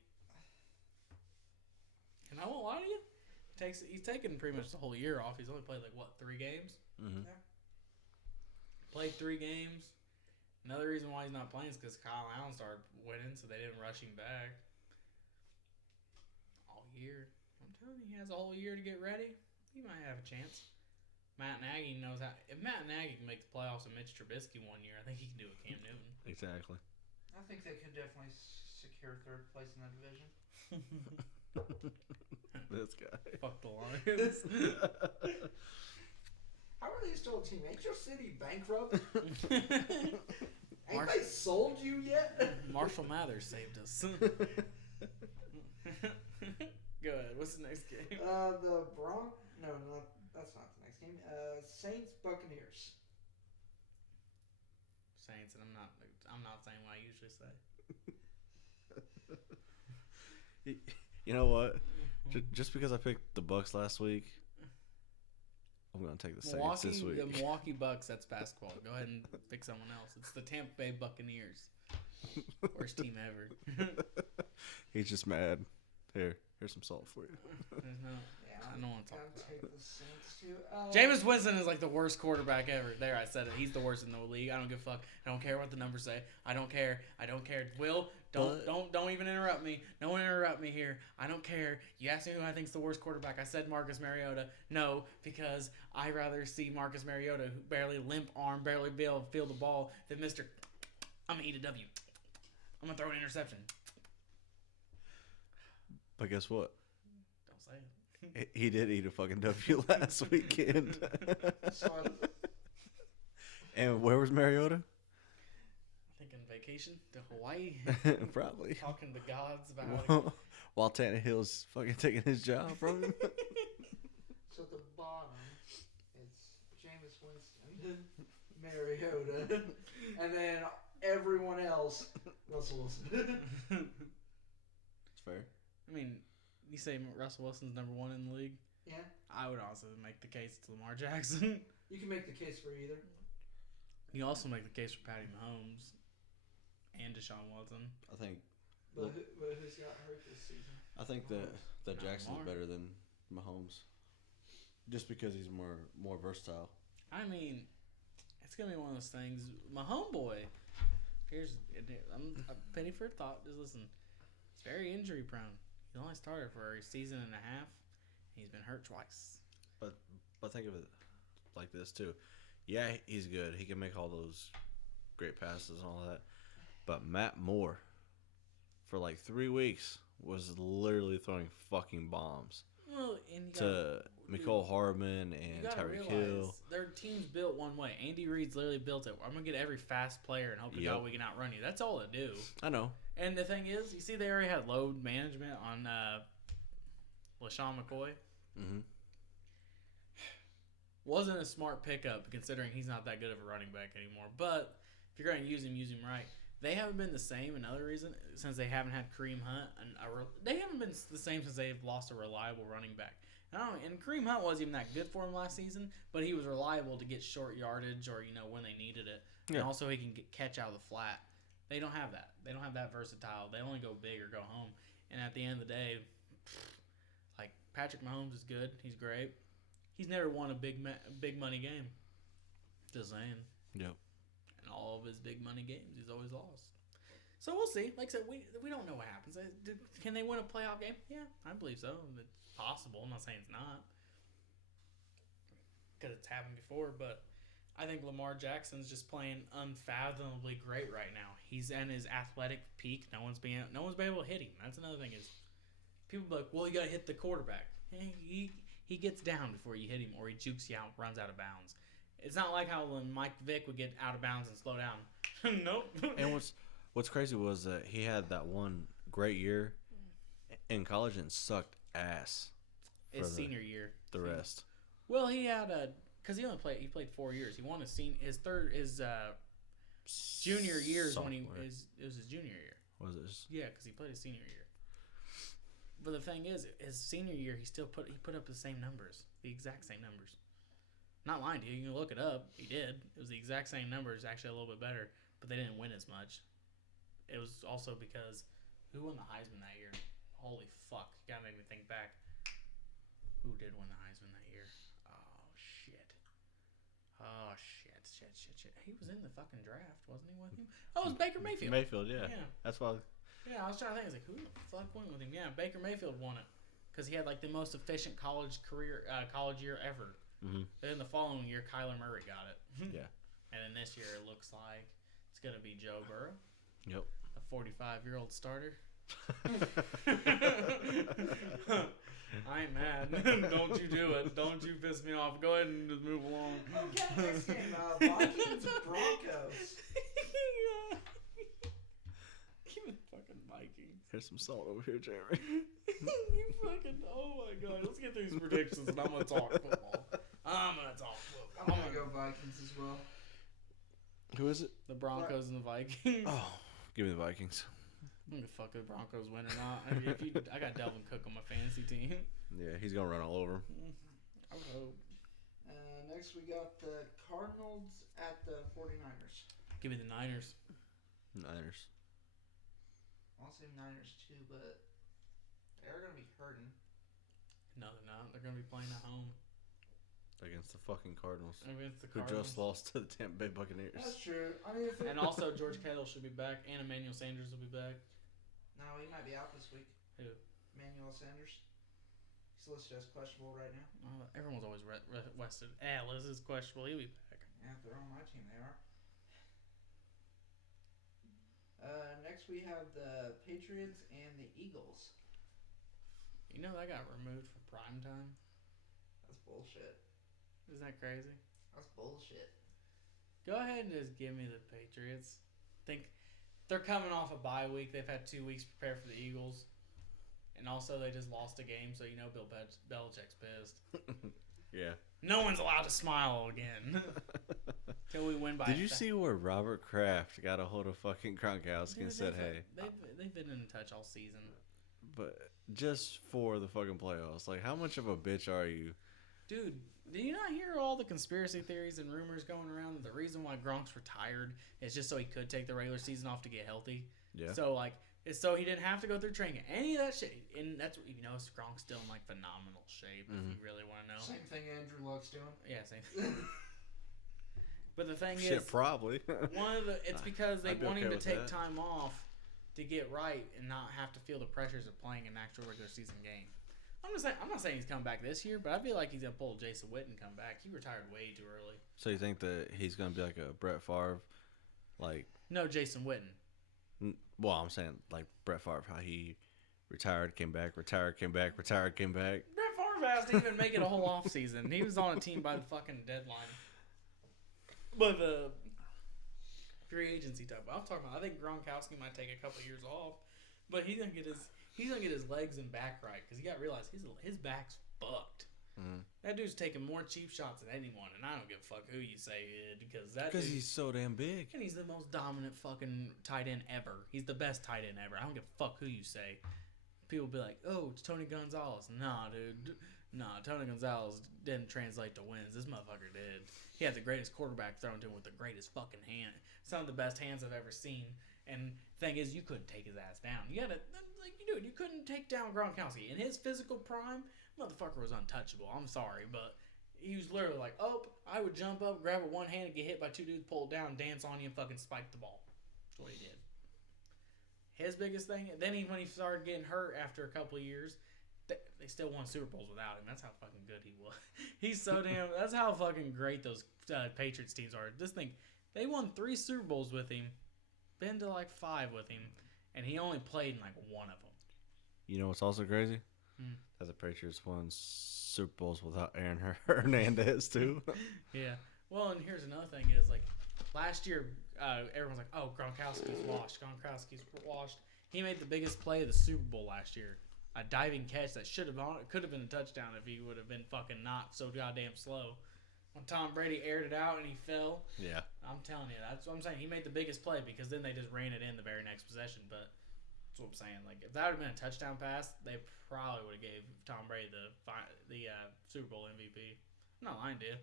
And I won't lie to you. He's taken pretty much the whole year off. He's only played 3 games? Mm-hmm. Yeah. Played 3 games. Another reason why he's not playing is because Kyle Allen started winning, so they didn't rush him back. All year. I'm telling you, he has a whole year to get ready. He might have a chance. Matt Nagy knows how. If Matt Nagy can make the playoffs with Mitch Trubisky one year, I think he can do it with Cam Newton. Exactly. I think they could definitely secure third place in that division. This guy. Fuck the Lions. How are they still a team? Ain't your city bankrupt? Ain't they sold you yet? Marshall Mathers saved us. Go ahead. What's the next game? The No, that's not the next game. Saints, Buccaneers. Saints, and I'm not saying what I usually say. You know what? Just because I picked the Bucks last week, I'm gonna take the Saints this week. The Milwaukee Bucks. That's basketball. Go ahead and pick someone else. It's the Tampa Bay Buccaneers. Worst team ever. He's just mad. Here's some salt for you. There's no. Yeah, I don't want to talk I'll about take the Saints too. Jameis Winston is the worst quarterback ever. There, I said it. He's the worst in the league. I don't give a fuck. I don't care what the numbers say. I don't care. Will, don't even interrupt me. No one interrupt me here. I don't care. You asked me who I think's the worst quarterback. I said Marcus Mariota. No, because I rather see Marcus Mariota, who barely limp arm, barely be able to feel the ball, than Mr. I'm gonna eat a W. I'm gonna throw an interception. But guess what? Don't say it. He did eat a fucking W last weekend. And where was Mariota? Thinking vacation to Hawaii. Probably. Talking to gods about While Tannehill's fucking taking his job from him. So at the bottom, it's Jameis Winston, Mariota, and then everyone else, Russell Wilson. It's fair. I mean, you say Russell Wilson's number one in the league. Yeah, I would also make the case to Lamar Jackson. you can make the case for either. You also make the case for Patty Mahomes and Deshaun Watson. I think. But who's got hurt this season? I think that Not Jackson's Lamar. better than Mahomes, just because he's more versatile. I mean, it's gonna be one of those things. My homeboy, I'm a penny for a thought. Just listen, he's very injury prone. He's only started for a season and a half. He's been hurt twice. But think of it like this too. Yeah, he's good. He can make all those great passes and all that. But Matt Moore, for like 3 weeks, was literally throwing fucking bombs Well, and to Mecole Hardman and Tyreek Hill. their team's built one way. Andy Reid's literally built it. I'm gonna get every fast player and hope to God we can outrun you. That's all they do. I know. And the thing is, you see, they already had load management on LaShawn McCoy. Mm-hmm. Wasn't a smart pickup considering he's not that good of a running back anymore. But if you're going to use him right. They haven't been the same. Another reason, since they haven't had Kareem Hunt, they haven't been the same since they've lost a reliable running back. And Kareem Hunt wasn't even that good for him last season, but he was reliable to get short yardage or when they needed it, and also he can catch out of the flat. They don't have that. They don't have that versatile. They only go big or go home. And at the end of the day, like Patrick Mahomes is good. He's great. He's never won a big money game. Just saying. Yep. And all of his big money games, he's always lost. So we'll see. Like I said, we don't know what happens. Can they win a playoff game? Yeah, I believe so. It's possible. I'm not saying it's not. Because it's happened before, but I think Lamar Jackson's just playing unfathomably great right now. He's in his athletic peak. No one's been able to hit him. That's another thing is people be like, well, you got to hit the quarterback. He gets down before you hit him, or he jukes you out, runs out of bounds. It's not like how when Mike Vick would get out of bounds and slow down. Nope. And what's crazy was that he had that one great year in college and sucked ass. His senior year. The rest. Well, he had because he played 4 years. He won his junior years when it was his junior year. Was it? Yeah, because he played his senior year. But the thing is, his senior year, he put up the same numbers, the exact same numbers. Not lying to you, you can look it up. He did. It was the exact same numbers, actually a little bit better, but they didn't win as much. It was also because who won the Heisman that year? Holy fuck! You gotta make me think back. Who did win the Heisman that year? Oh shit! He was in the fucking draft, wasn't he? With him? Oh, it was Baker Mayfield. Mayfield, yeah. That's why. Yeah, I was trying to think. I was like, who the fuck went with him? Yeah, Baker Mayfield won it because he had like the most efficient college year ever. Mm-hmm. And then the following year, Kyler Murray got it. Yeah. And then this year, it looks like it's gonna be Joe Burrow. Yep. A 45-year-old starter. I ain't mad. Don't you do it. Don't you piss me off. Go ahead and just move along. Okay, next game. Vikings Broncos. Give me the fucking Vikings. Here's some salt over here, Jeremy. You fucking, oh my god. Let's get through these predictions and I'm going to talk football. I'm going to talk football. I'm going to go Vikings as well. Who is it? The Broncos and the Vikings. Oh, give me the Vikings. I'm going to fuck if the Broncos win or not. I got Delvin Cook on my fantasy team. Yeah, he's going to run all over. I would hope. Next, we got the Cardinals at the 49ers. Give me the Niners. Niners. I'll say Niners too, but they're going to be hurting. No, they're not. They're going to be playing at home. Against the fucking Cardinals. Against the Who Cardinals. just lost to the Tampa Bay Buccaneers. That's true. I mean, if it, And also, George Kittle should be back, and Emmanuel Sanders will be back. no, he might be out this week. Who? Emmanuel Sanders. He's listed as questionable right now. Everyone's always rested. Liz is questionable. He'll be back. Yeah, if they're on my team, they are. Next, we have the Patriots and the Eagles. You know that got removed for prime time? That's bullshit. Isn't that crazy? That's bullshit. Go ahead and just give me the Patriots. Think they're coming off a bye week. They've had 2 weeks to prepare for the Eagles. And also, they just lost a game, so you know Bill Belichick's pissed. Yeah. No one's allowed to smile again. Till we win by Did you see where Robert Kraft got a hold of fucking Gronkowski and said, hey. They've been in touch all season. But just for the fucking playoffs. Like, how much of a bitch are you? Dude, do you not hear all the conspiracy theories and rumors going around that the reason why Gronk's retired is just so he could take the regular season off to get healthy? Yeah. So, like, it's so he didn't have to go through training. Any of that shit. And that's what, Gronk's still in, like, phenomenal shape, if you really want to know. Same thing Andrew Luck's doing. Yeah, same. But the thing Shit, is, probably. it's because they I'd be want him okay to with take that. time off to get right and not have to feel the pressures of playing an actual regular season game. I'm not saying he's coming back this year, but I feel like he's gonna pull Jason Witten come back. He retired way too early. So you think that he's going to be like a Brett Favre? Like, No, Jason Witten. well, I'm saying like Brett Favre, how he retired, came back, retired, came back, retired, came back. Brett Favre has to even make it a whole off season. He was on a team by the fucking deadline. But the free agency type, I'm talking about. I think Gronkowski might take a couple years off, but he's gonna get his legs and back right because you got to realize his back's fucked. Mm. That dude's taking more cheap shots than anyone, and I don't give a fuck who you say it Because he's so damn big. and he's the most dominant fucking tight end ever. He's the best tight end ever. I don't give a fuck who you say. People be like, "Oh, it's Tony Gonzalez." Nah, dude. Nah, Tony Gonzalez didn't translate to wins. This motherfucker did. He had the greatest quarterback thrown to him with the greatest fucking hand. Some of the best hands I've ever seen. And the thing is, you couldn't take his ass down. You gotta, like, you couldn't take down Gronkowski. In his physical prime, motherfucker was untouchable. I'm sorry, but he was literally like, oh, I would jump up, grab it one hand, and get hit by two dudes, pull it down, dance on you, and fucking spike the ball. That's what he did. His biggest thing, then when he started getting hurt after a couple of years, they still won Super Bowls without him. That's how fucking good he was. He's so damn. That's how fucking great those Patriots teams are. Just think, they won 3 Super Bowls with him, been to like 5 with him, and he only played in like 1 of them. You know what's also crazy? Hmm. That the Patriots won Super Bowls without Aaron Hernandez too. Yeah. Well, and here's another thing is like last year, everyone's like, "Oh, Gronkowski's washed. Gronkowski's washed." He made the biggest play of the Super Bowl last year. A diving catch that could have been a touchdown if he would have been fucking not so goddamn slow. When Tom Brady aired it out and he fell, Yeah. I'm telling you, that's what I'm saying. He made the biggest play because then they just ran it in the very next possession. But that's what I'm saying. Like if that would have been a touchdown pass, they probably would have gave Tom Brady the Super Bowl MVP. I'm not lying to you.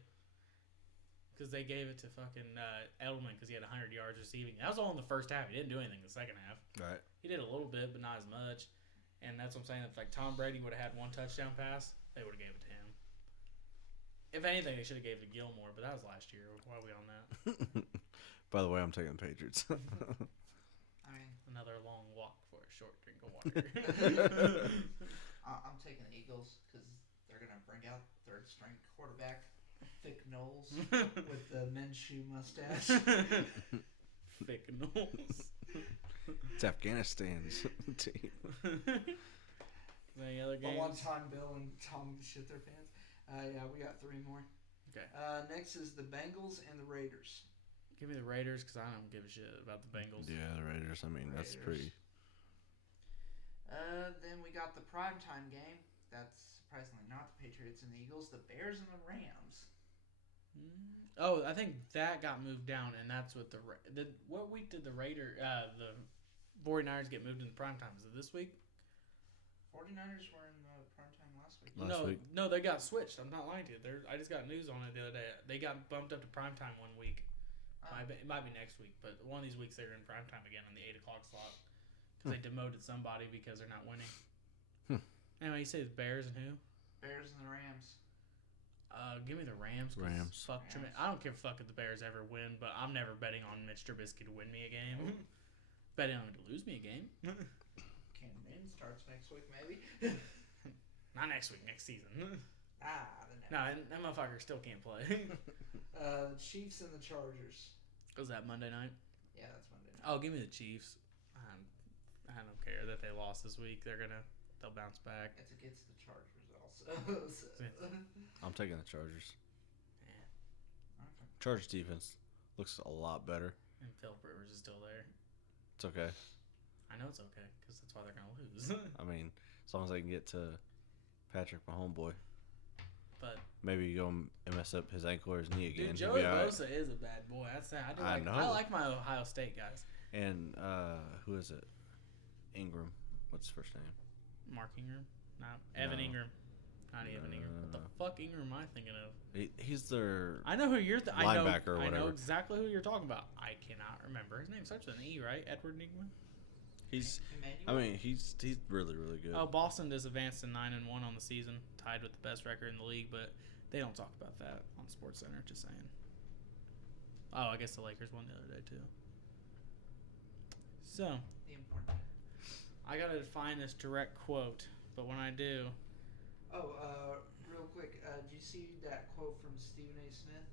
Because they gave it to fucking Edelman because he had 100 yards receiving. That was all in the first half. He didn't do anything in the second half. Right. He did a little bit, but not as much. And that's what I'm saying. If like Tom Brady would have had 1 touchdown pass, they would have gave it to him. If anything, they should have gave it to Gilmore, but that was last year. Why are we on that? By the way, I'm taking the Patriots. I mean, Another long walk for a short drink of water. I'm taking the Eagles because they're gonna bring out third-string quarterback Vic Knowles with the Minshew mustache. Thick nose. It's Afghanistan's team. Any other The games? one-time Bill and Tom shit their pants. Yeah, we got 3 more. Okay. Next is the Bengals and the Raiders. Give me the Raiders because I don't give a shit about the Bengals. Yeah, the Raiders. I mean, that's Raiders. pretty. Then we got the primetime game. That's surprisingly not the Patriots and the Eagles. The Bears and the Rams. Oh, I think that got moved down, and that's what what week did the 49ers get moved into primetime? Is it this week? 49ers were in the primetime last week. Last week. No, they got switched. I'm not lying to you. I just got news on it the other day. They got bumped up to primetime 1 week. It might be next week, but one of these weeks they're in primetime again on the 8 o'clock slot because they demoted somebody because they're not winning. Anyway, you say the Bears and who? Bears and the Rams. Give me the Rams. 'Cause Rams. Fuck Rams. I don't give a fuck if the Bears ever win, but I'm never betting on Mitch Trubisky to win me a game. Betting on him to lose me a game. Cam Newton starts next week, maybe. Not next week, next season. The No, that motherfucker still can't play. The Chiefs and the Chargers. Was that Monday night? Yeah, that's Monday night. Oh, give me the Chiefs. I don't care that they lost this week. They'll bounce back. It's against the Chargers also. So- I'm taking the Chargers. Yeah. Okay. Chargers defense Looks a lot better. And Philip Rivers is still there. It's okay. I know it's okay because that's why they're gonna lose. I mean, as long as they can get to Patrick, my homeboy. But Maybe you go and mess up his ankle or his knee again. dude, He'll Joey be all right. Bosa is a bad boy. I know. I like my Ohio State guys. And who is it? Ingram. What's his first name? Mark Ingram, not Evan No. Ingram, not Evan Ingram. What the fuck Ingram am I thinking of? He's their I know who you're. linebacker or I know whatever. exactly who you're talking about. I cannot remember his name. Starts with an E, right? Edward Ingram. He's. Emmanuel? I mean, he's really good. Oh, Boston just advanced to 9-1 on the season, tied with the best record in the league, but they don't talk about that on SportsCenter. Just saying. Oh, I guess the Lakers won the other day too. So The important. I gotta find this direct quote, but when I do, Real quick, did you see that quote from Stephen A. Smith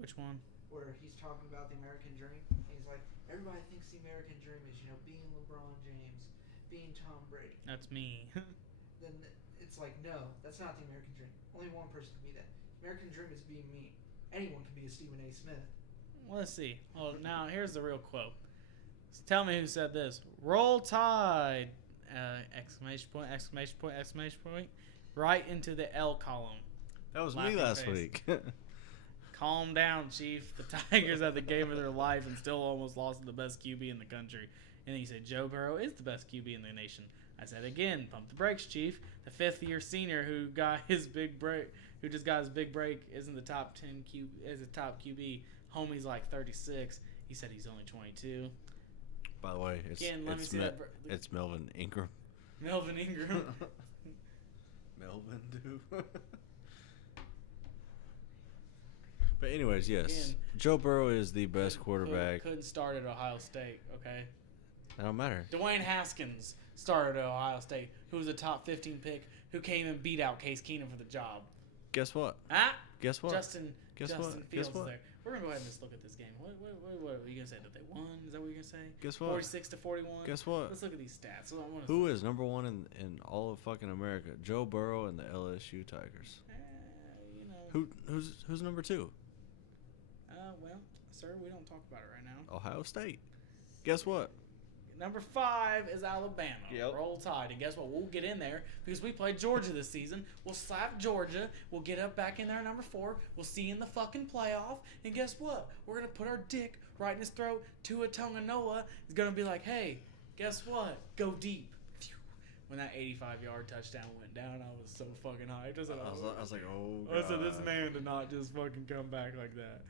which one? where he's talking about the American dream? And he's like, everybody thinks the American dream is, being LeBron James, being Tom Brady. That's me. Then it's like, no, that's not the American dream. Only one person can be that. American dream is being me. Anyone can be a Stephen A. Smith. Well, let's see. Oh, now here's the real quote. Tell me who said this. Roll Tide! Exclamation point! Exclamation point! Exclamation point! Right into the L column. That was Laughing me last face. week. Calm down, Chief. The Tigers had the game of their life and still almost lost to the best QB in the country. And then he said, Joe Burrow is the best QB in the nation. I said again, pump the brakes, Chief. The fifth-year senior who got his big break, who just got his big break, isn't the top 10 is a top QB. Homie's like 36. He said he's only 22. By the way, Again, let me see that. It's Melvin Ingram. Melvin Ingram. Melvin, dude. But anyways, yes, Again, Joe Burrow is the best quarterback. Couldn't start at Ohio State, okay? That don't matter. Dwayne Haskins started at Ohio State, who was a top 15 pick, who came and beat out Case Keenum for the job. Guess what? Ah, Guess what? Justin Guess what? Fields Guess is what? there. We're gonna go ahead and just look at this game. What are you gonna say that they won? Is that what you're gonna say? Guess what? 46-41. Guess what? Let's look at these stats. So I wanna Who is number one in all of fucking America? Joe Burrow and the LSU Tigers. Who's number two? Well, sir, we don't talk about it right now. Ohio State. Guess what? Number 5 is Alabama. Yep. Roll Tide. And guess what? We'll get in there because we played Georgia this season. We'll slap Georgia. We'll get up back in there at number 4. We'll see you in the fucking playoff. And guess what? We're going to put our dick right in his throat. Tua Tagovailoa is going to be like, hey, guess what? Go deep. Phew. When that 85-yard touchdown went down, I was so fucking hyped. I was like, oh, God. I said, this man did not just fucking come back like that.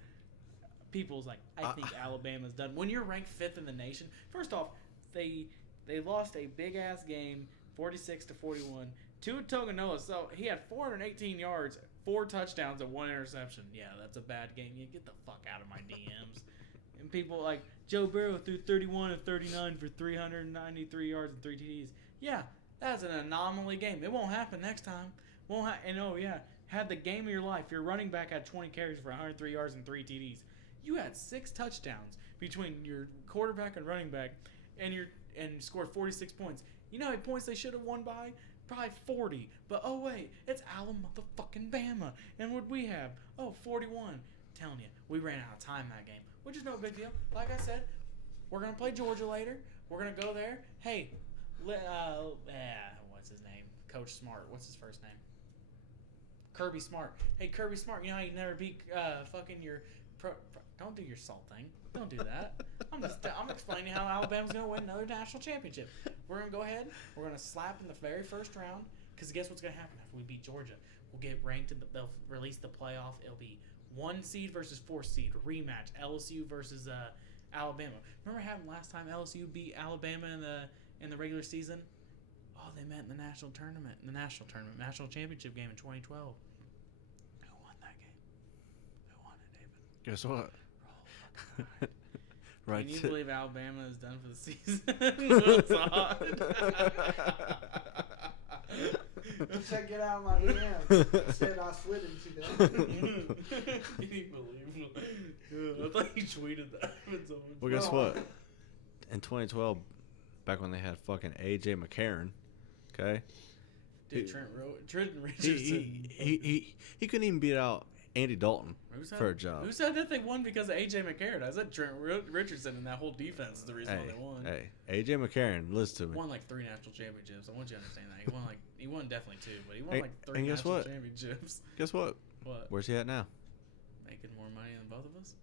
People's like, I think Alabama's done. When you're ranked 5th in the nation, first off, they lost a big ass game, 46-41. Tua Tagovailoa, so he had 418 yards, 4 touchdowns, and 1 interception. Yeah, that's a bad game. You get the fuck out of my DMs. And people like Joe Burrow threw 31 of 39 for 393 yards and 3 TDs. Yeah, that's an anomaly game. It won't happen next time. And oh yeah, had the game of your life. Your running back had 20 carries for 103 yards and 3 TDs. You had 6 touchdowns between your quarterback and running back, and scored 46 points. You know how many points they should have won by? Probably 40. But oh wait, it's Alabama. And what we have? Oh, 41. Telling you, we ran out of time that game, which is no big deal. Like I said, we're gonna play Georgia later. We're gonna go there. Hey, what's his name? Coach Smart. What's his first name? Kirby Smart. Hey, Kirby Smart. You know how you never beat fucking your don't do your salt thing. Don't do that. I'm explaining how Alabama's going to win another national championship. We're going to go ahead. We're going to slap in the very first round. Because guess what's going to happen after we beat Georgia? We'll get ranked. They'll release the playoff. It'll be 1 seed versus 4 seed. Rematch. LSU versus Alabama. Remember what happened last time LSU beat Alabama in the regular season? Oh, they met in the national national championship game in 2012. Who won that game? Who won it, David? Guess what? Right. Can you believe Alabama is done for the season? That's hot. You said get out of my DM. Instead, I slid into them. Can you believe it? I thought you tweeted that. Well, guess what? In 2012, back when they had fucking A.J. McCarron, okay? Dude, Trenton Richardson. He couldn't even beat out Andy Dalton Who said, for a job. Who said that they won because of A.J. McCarron? I said Trent Richardson and that whole defense is the reason why they won. Hey, AJ McCarron, listen to me. Won like 3 national championships. I want you to understand that. He won definitely 2, but he won And- like 3 and guess national what? championships. Guess what? What? Where's he at now? Making more money than both of us?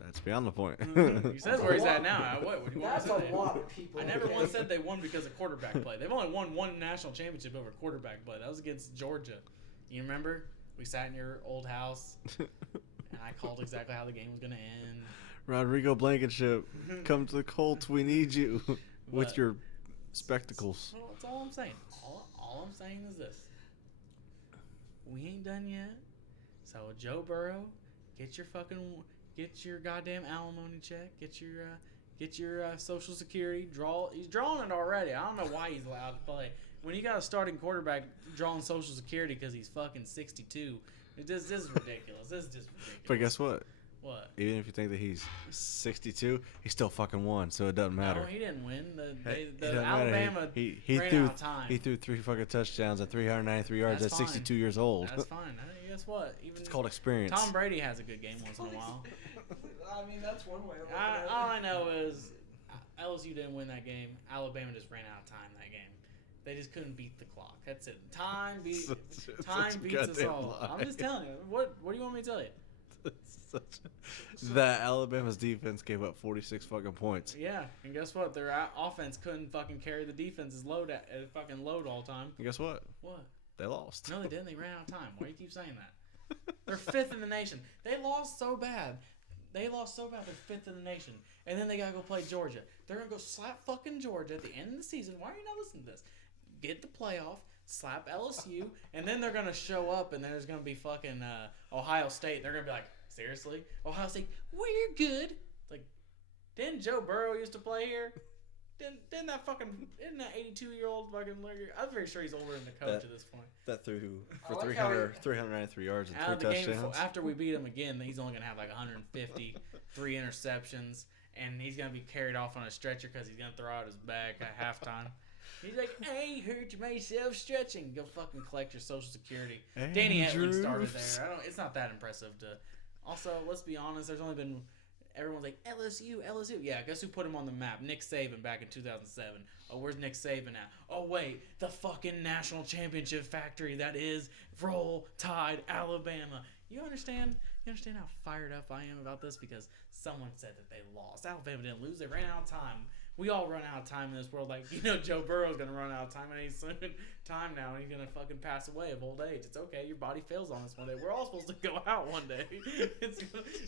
That's beyond the point. You said where he's at now. What do you want That's me to say? a lot of people. I never okay? once said they won because of quarterback play. They've only won 1 national championship over quarterback play. That was against Georgia. You remember? We sat in your old house, and I called exactly how the game was going to end. Rodrigo Blankenship, come to the Colts. We need you with But- your spectacles. Well, that's all I'm saying. All I'm saying is this. We ain't done yet. So Joe Burrow, get your goddamn alimony check. Get your Social Security. He's drawing it already. I don't know why he's allowed to play. When you got a starting quarterback drawing Social Security because he's fucking 62, this is ridiculous. This is just ridiculous. But guess what? What? Even if you think that he's 62, he still fucking won, so it doesn't matter. No, he didn't win. It The doesn't matter. Alabama he ran threw out of time. he threw 3 fucking touchdowns at 393 yards That's at fine. 62 years old. That's fine. Guess what? Even It's called experience. Tom Brady has a good game once in a while. I mean, that's one way. Of looking at it. All I know is LSU didn't win that game. Alabama just ran out of time that game. They just couldn't beat the clock. That's it. Time beats Such a beats us goddamn all. lie. I'm just telling you. What do you want me to tell you? That Alabama's defense gave up 46 fucking points. Yeah, and guess what? Their offense couldn't fucking carry the defense's load at fucking load all the time. And guess what? What? They lost. No, they didn't. They ran out of time. Why do you keep saying that? They're 5th in the nation. They lost so bad. They're 5th in the nation. And then they got to go play Georgia. They're going to go slap fucking Georgia at the end of the season. Why are you not listening to this? Get the playoff, slap LSU, and then they're going to show up and there's going to be fucking Ohio State. They're going to be like, seriously? Ohio State, we're good. It's like, didn't Joe Burrow used to play here? Isn't that 82-year-old fucking lawyer? I'm very sure he's older than the coach at this point. That threw for I like how 393 yards Out of and the 3 game touchdowns. after we beat him again, he's only gonna have like 150, 3 interceptions, and he's gonna be carried off on a stretcher because he's gonna throw out his back at halftime. He's like, I ain't hurt myself stretching. Go fucking collect your Social Security. Danny Etling started there. It's not that impressive to. Also, let's be honest. There's only been. Everyone's like, LSU. Yeah, guess who put him on the map? Nick Saban back in 2007. Oh, where's Nick Saban at? Oh, wait, the fucking national championship factory that is Roll Tide, Alabama. You understand? You understand how fired up I am about this? Because someone said that they lost. Alabama didn't lose. They ran out of time. We all run out of time in this world. Like, Joe Burrow's going to run out of time any soon time now, and he's going to fucking pass away of old age. It's okay. Your body fails on us one day. We're all supposed to go out one day.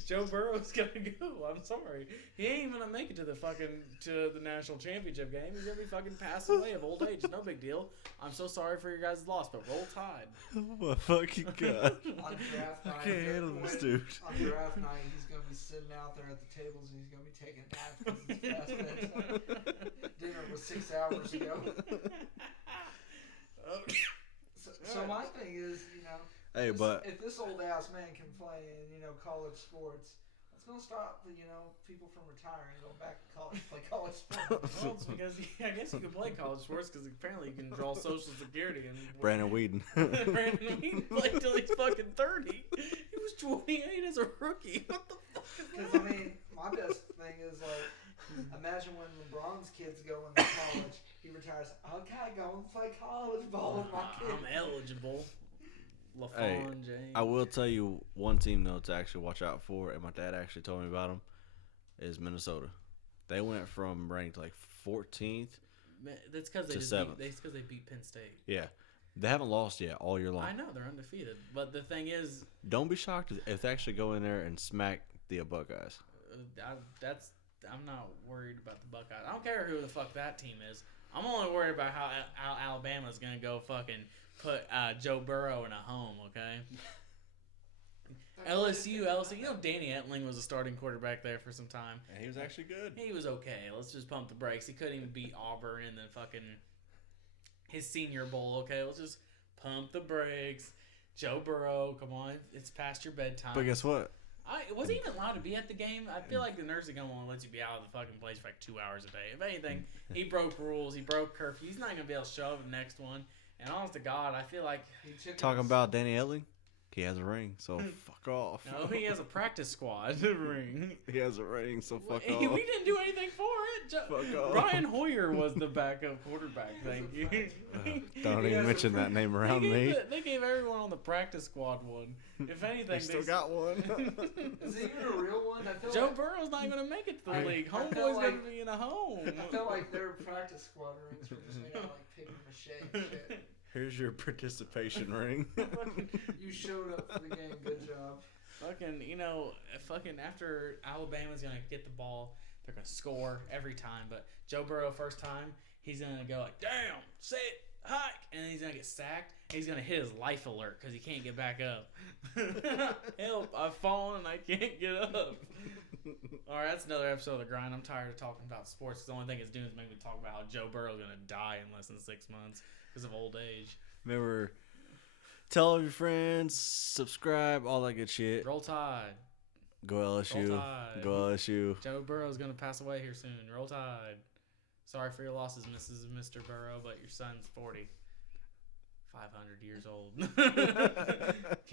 Joe Burrow's going to go. I'm sorry. He ain't even going to make it to the national championship game. He's going to be fucking passing away of old age. It's no big deal. I'm so sorry for your guys' loss, but roll tide. Oh my fucking god. On draft night, I can't handle this dude. On draft night, he's gonna be sitting out there at the tables and he's gonna be taking naps because it's past bedtime. Dinner was 6 hours ago. So my thing is, Hey, but if this old ass man can play in college sports, it's gonna stop people from retiring and going back to college to play college sports. Well, it's because I guess you can play college sports because apparently you can draw Social Security. And Brandon Whedon. Brandon Whedon played till he's fucking 30. He was 28 as a rookie. What the fuck is Because that? my best thing is imagine when LeBron's kids go into college, he retires. Okay, go and play college ball with my kids. I'm eligible. LaFon Hey, James. I will tell you one team though to actually watch out for, and my dad actually told me about them, is Minnesota. They went from ranked like 14th. That's because they to just seventh. they beat Penn State. Yeah, they haven't lost yet all year long. I know they're undefeated, but the thing is, Don't be shocked if they actually go in there and smack the Buckeyes. I'm not worried about the Buckeyes. I don't care who the fuck that team is. I'm only worried about how Alabama's gonna go fucking put Joe Burrow in a home. Okay. LSU. Danny Etling was a starting quarterback there for some time. And he was actually good. He was okay. Let's just pump the brakes. He couldn't even beat Auburn in the fucking his Senior Bowl. Okay, let's just pump the brakes. Joe Burrow, come on, it's past your bedtime. But guess what? Was he even allowed to be at the game? I feel like the nursing home won't let you be out of the fucking place for like 2 hours a day. If anything, he broke rules. He broke curfew. He's not gonna be able to show up the next one. And honest to God, I feel like Talking about Danny Etling? He has a ring, so fuck off. No, he has a practice squad ring. He has a ring, so fuck We off. didn't do anything for it. Fuck off. Brian Hoyer was the backup quarterback. Thank you. Don't He even has a mention that name around me. They gave everyone on the practice squad one. If anything, They still got one. Is it even a real one? I feel Joe like, Burrow's not going to make it to the I- league. I felt Homeboy's like- going to be in a home. I felt like their practice squad rings were just made out of like paper mache and shit. Here's your participation ring. You showed up for the game. Good job. Fucking, fucking after Alabama's going to get the ball, they're going to score every time. But Joe Burrow, first time, he's going to go like, damn, sit, hike. And then he's going to get sacked. And he's going to hit his life alert because he can't get back up. Help, I've fallen and I can't get up. All right, that's another episode of The Grind. I'm tired of talking about sports. The only thing it's doing is making me talk about how Joe Burrow's going to die in less than 6 months because of old age. Remember, tell all your friends, subscribe, all that good shit. Roll Tide. Go LSU. Roll Tide. Go LSU. Joe Burrow's going to pass away here soon. Roll Tide. Sorry for your losses, Mrs. and Mr. Burrow, but your son's 500 years old. Can't